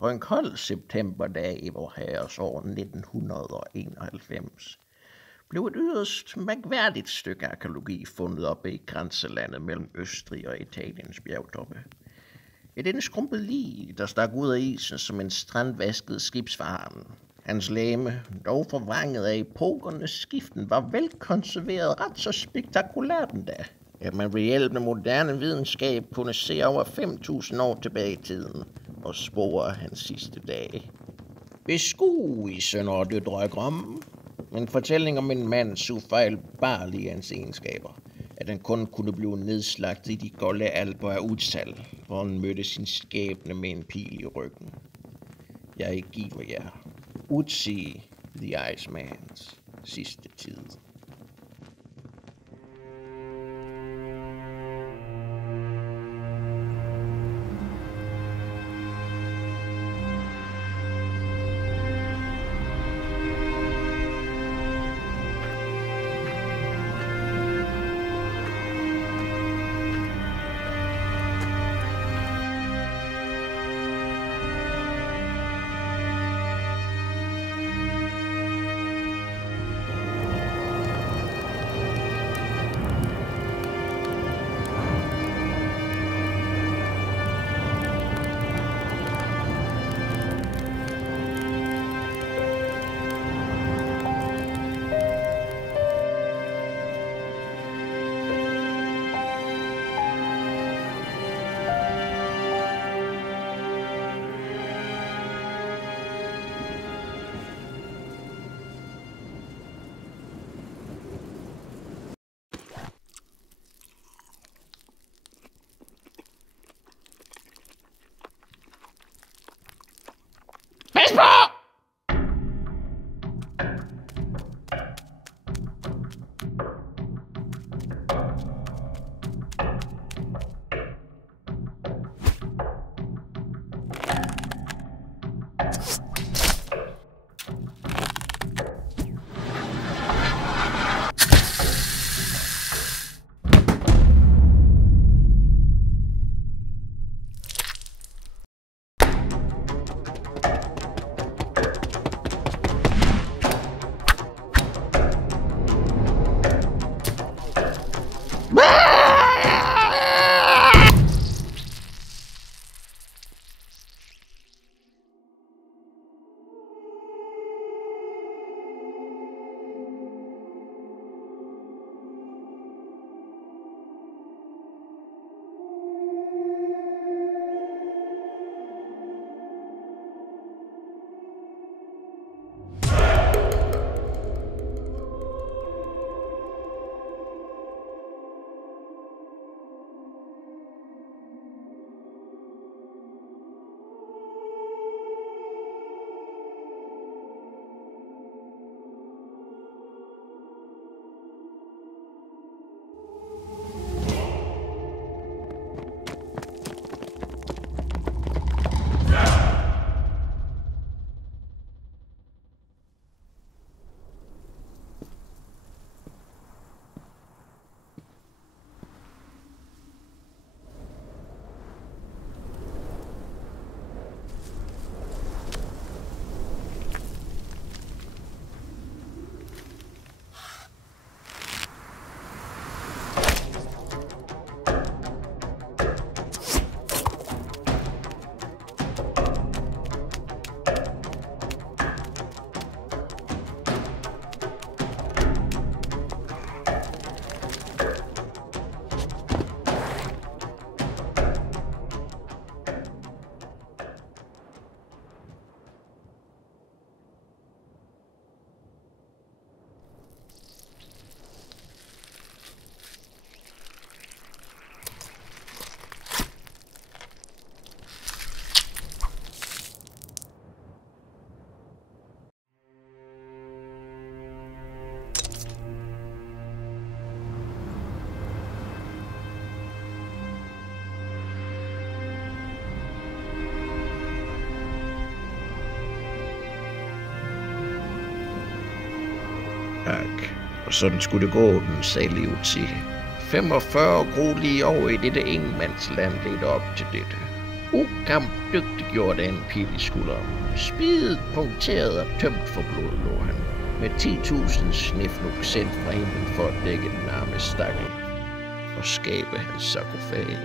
På en kold septemberdag i vor herres år 1991 blev et yderst mærkværdigt stykke arkæologi fundet oppe i grænselandet mellem Østrig og Italiens bjergtoppe. Et indskrumpet lig, der stak ud af isen som en strandvasket skibsfaren. Hans legeme, dog forvrænget af epokernes skiften, var velkonserveret ret så spektakulært endda, at man ved hjælp af moderne videnskab kunne se over 5.000 år tilbage i tiden og spore hans sidste dage. Beskue I sønner og døtre af Grom, en fortælling om en mands ufejlbarlige hans egenskaber, at han kun kunne blive nedslagtet i de golde alper af Utsal, hvor han mødte sin skæbne med en pil i ryggen. Jeg giver jer Utsi, the Icemans sidste tid. Pas på! Tak. Og sådan skulle det gå, den salige Utsi. 45 gruelige år i dette ingenmandsland ledte op til dette. Ukampdygtiggjort af en pil i skulderen. Spidet punkteret og tømt for blod lå han, med 10.000 snifnuk sendt fra himlen for at dække den arme stakkel og skabe hans sarkofag.